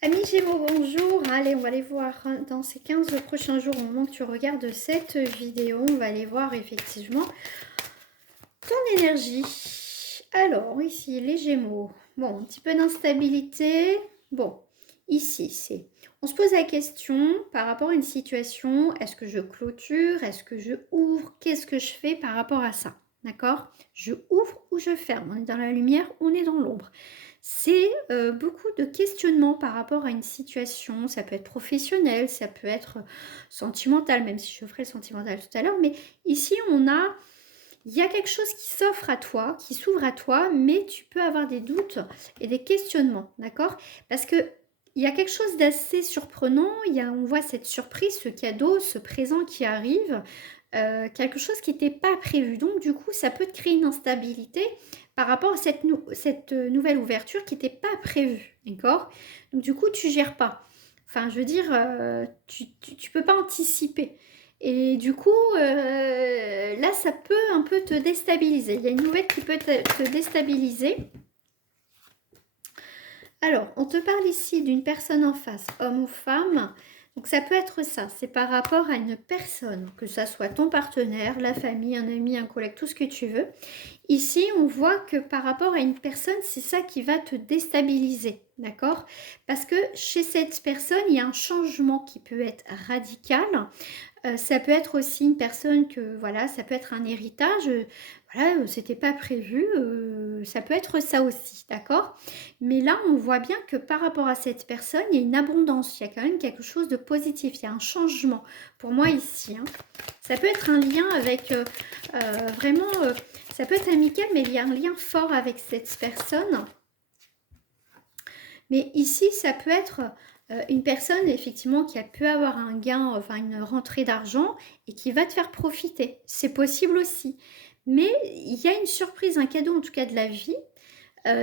Amis Gémeaux, bonjour. Allez, on va aller voir dans ces 15 prochains jours, au moment que tu regardes cette vidéo, on va aller voir effectivement ton énergie. Alors, ici, les Gémeaux. Bon, un petit peu d'instabilité. Bon, ici, on se pose la question par rapport à une situation. Est-ce que je clôture? Est-ce que je ouvre? Qu'est-ce que je fais par rapport à ça? D'accord? Je ouvre ou je ferme? On est dans la lumière, on est dans l'ombre. C'est beaucoup de questionnements par rapport à une situation. Ça peut être professionnel, ça peut être sentimental, même si je ferai le sentimental tout à l'heure. Mais ici, il y a quelque chose qui s'offre à toi, qui s'ouvre à toi, mais tu peux avoir des doutes et des questionnements, d'accord? Parce que il y a quelque chose d'assez surprenant. On voit cette surprise, ce cadeau, ce présent qui arrive, quelque chose qui n'était pas prévu. Donc, du coup, ça peut te créer une instabilité par rapport à cette nouvelle ouverture qui n'était pas prévue, d'accord? Donc, du coup, tu gères pas. Enfin, je veux dire, tu peux pas anticiper. Et du coup, là, ça peut un peu te déstabiliser. Il y a une nouvelle qui peut te déstabiliser. Alors, on te parle ici d'une personne en face, homme ou femme. Donc, ça peut être ça. C'est par rapport à une personne, que ça soit ton partenaire, la famille, un ami, un collègue, tout ce que tu veux. Ici, on voit que par rapport à une personne, c'est ça qui va te déstabiliser, d'accord? Parce que chez cette personne, il y a un changement qui peut être radical. Ça peut être aussi une personne que, voilà, ça peut être un héritage, voilà, c'était pas prévu, ça peut être ça aussi, d'accord? Mais là, on voit bien que par rapport à cette personne, il y a une abondance, il y a quand même quelque chose de positif, il y a un changement. Pour moi ici, hein. Ça peut être un lien avec, vraiment, ça peut être amical, mais il y a un lien fort avec cette personne. Mais ici, ça peut être une personne, effectivement, qui a pu avoir un gain, enfin une rentrée d'argent et qui va te faire profiter. C'est possible aussi. Mais il y a une surprise, un cadeau en tout cas de la vie.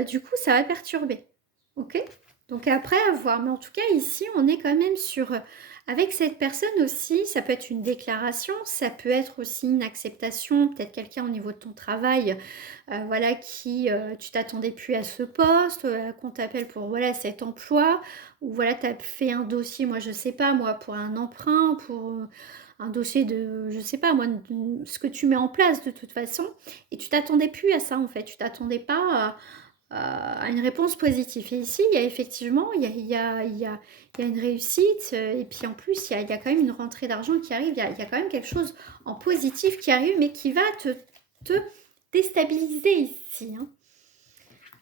Du coup, ça va perturber. Ok? Donc après, à voir. Mais en tout cas, ici, on est quand même sur... avec cette personne aussi, ça peut être une déclaration, ça peut être aussi une acceptation, peut-être quelqu'un au niveau de ton travail, voilà, qui, tu t'attendais plus à ce poste, qu'on t'appelle pour, voilà, cet emploi, ou voilà, tu as fait un dossier, moi, je sais pas, moi, pour un emprunt, pour un dossier de, je sais pas, moi, ce que tu mets en place de toute façon, et tu t'attendais plus à ça, en fait, tu t'attendais pas à une réponse positive. Et ici, il y a effectivement, il y a une réussite, et puis en plus, il y a quand même une rentrée d'argent qui arrive, il y a quand même quelque chose en positif qui arrive, mais qui va te déstabiliser ici, hein.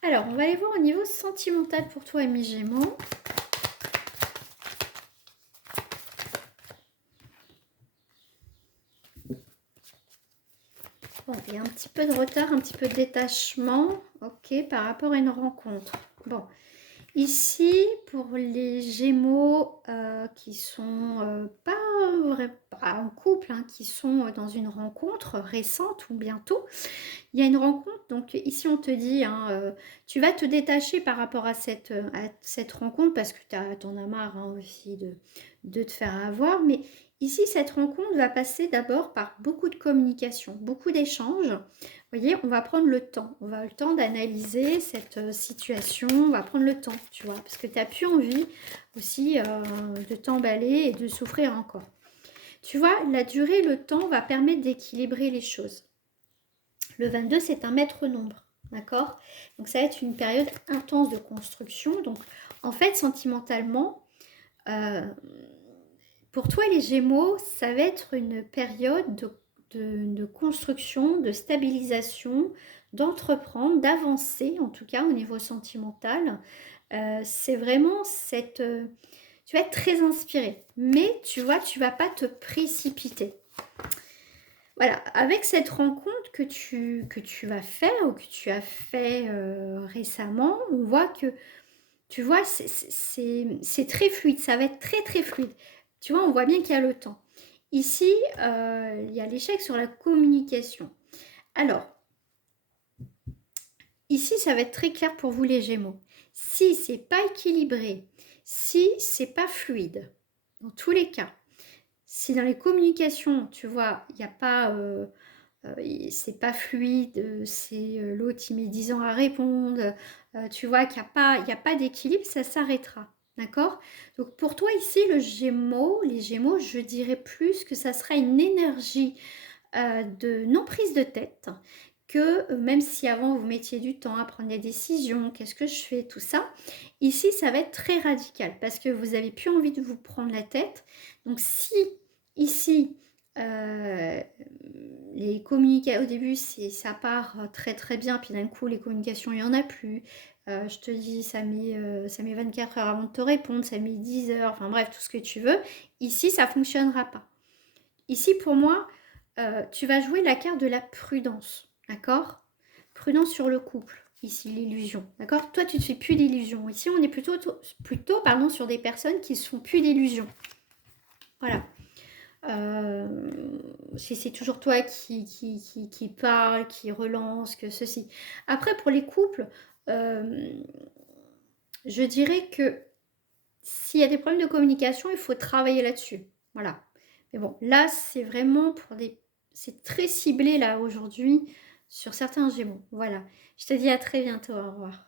Alors, on va aller voir au niveau sentimental pour toi, mes Gémeaux. Bon, il y a un petit peu de retard, un petit peu de détachement, ok, par rapport à une rencontre. Bon, ici, pour les Gémeaux qui sont pas en couple, hein, qui sont dans une rencontre récente ou bientôt, il y a une rencontre. Donc ici, on te dit, hein, tu vas te détacher par rapport à cette rencontre parce que t'en as marre, hein, aussi de te faire avoir. Mais ici, cette rencontre va passer d'abord par beaucoup de communication, beaucoup d'échanges. Vous voyez, on va prendre le temps. On va avoir le temps d'analyser cette situation. On va prendre le temps, tu vois, parce que tu n'as plus envie aussi de t'emballer et de souffrir encore. Tu vois, la durée, le temps va permettre d'équilibrer les choses. Le 22, c'est un maître nombre, d'accord? Donc ça va être une période intense de construction. Donc en fait, sentimentalement, euh, pour toi les Gémeaux, ça va être une période de construction, de stabilisation, d'entreprendre, d'avancer, en tout cas au niveau sentimental. C'est vraiment cette... tu vas être très inspiré, mais tu vois, tu vas pas te précipiter. Voilà, avec cette rencontre que tu vas faire ou que tu as fait récemment, on voit que, tu vois, c'est très fluide, ça va être très très fluide. Tu vois, on voit bien qu'il y a le temps. Ici, il y a l'échec sur la communication. Alors, ici, ça va être très clair pour vous les Gémeaux. Si c'est pas équilibré, si c'est pas fluide, dans tous les cas, si dans les communications, tu vois, il n'y a pas... c'est pas fluide, c'est l'autre il met 10 ans à répondre, tu vois qu'il n'y a pas d'équilibre, ça s'arrêtera. D'accord? Donc pour toi ici, le Gémeaux, les Gémeaux, je dirais plus que ça sera une énergie de non prise de tête, que même si avant vous mettiez du temps à prendre des décisions, qu'est-ce que je fais, tout ça, ici ça va être très radical parce que vous n'avez plus envie de vous prendre la tête. Donc si ici les communications au début ça part très très bien, puis d'un coup les communications il n'y en a plus. Je te dis ça met 24 heures avant de te répondre, ça met 10 heures, enfin bref tout ce que tu veux. Ici ça fonctionnera pas. Ici pour moi tu vas jouer la carte de la prudence, d'accord? Prudence sur le couple, ici l'illusion, d'accord? Toi tu ne fais plus d'illusions. Ici on est plutôt pardon, sur des personnes qui ne se font plus d'illusions. Voilà. Si c'est toujours toi qui parle, qui relance, que ceci. Après, pour les couples, je dirais que s'il y a des problèmes de communication, il faut travailler là-dessus. Voilà. Mais bon, là, c'est vraiment pour des... C'est très ciblé, là, aujourd'hui, sur certains Gémeaux. Voilà. Je te dis à très bientôt. Au revoir.